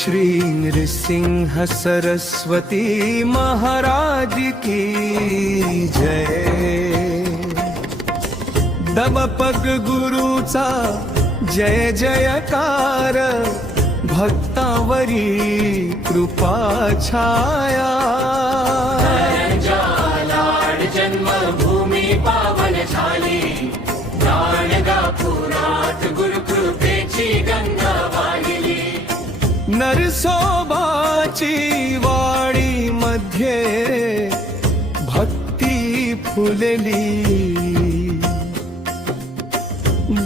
श्री नृसिंह सरस्वती महाराज की जय। दमपग गुरुचा जय जयकार, भक्तावरी कृपा छाया। लाड जन्मभूमी पावन झाली, गाणगापुरात गुरुकृपेची गंगा वाहिली। नरसोबाची वाडी मध्ये भक्ती फुलली,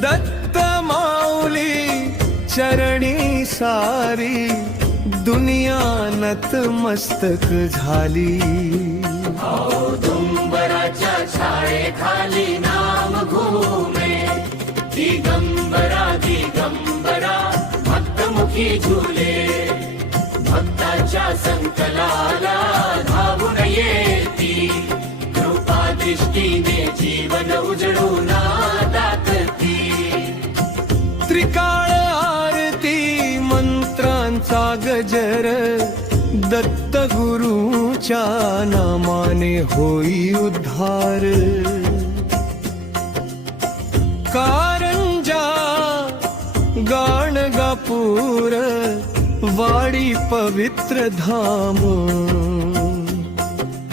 दत्त माऊली चरणी सारी दुनिया नतमस्तक झाली। औदुंबराच्या छायेखाली नाम घुमे, दिगंबरा दिगंबरा भक्तमुखी झुले। भक्ताच्या संकलाला धावून येती, कृपा दृष्टीने जीवन उजळून दाटती। त्रिकाळ आरती मंत्रांचा गजर, दत्त गुरुच्या नामाने होई उद्धार। कारंजा गाणगापूर वाडी पवित्र धाम,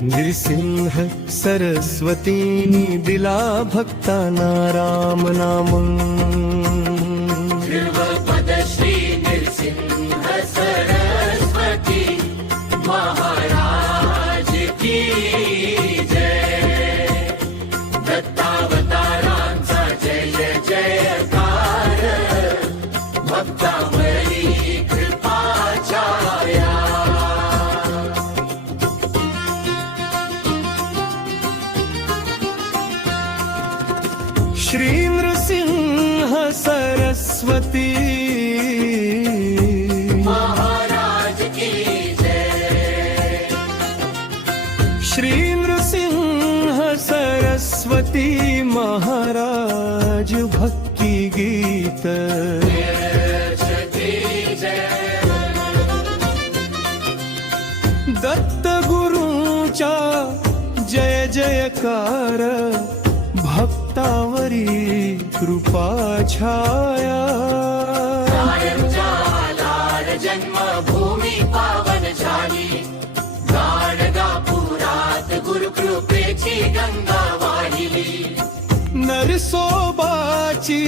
नृसिंह सरस्वतीनी दिला भक्तांना राम नाम। ध्रुवपद श्री नृसिंह सरस्वती महाराज की जय। दत्तावतारांचा जय जयकार, भक्तावरी कृपा छाया। श्री नृसिंह सरस्वती महाराज की जय। श्री नृसिंह सरस्वती महाराज भक्ति गीत। दत्त गुरुचा जय जयकार, भक्तावरी कृपा छाया। लाड जन्मभूमी पावन झाली, गाणगापुरात गुरुकृपेची गंगा वाहिली। नरसोबाची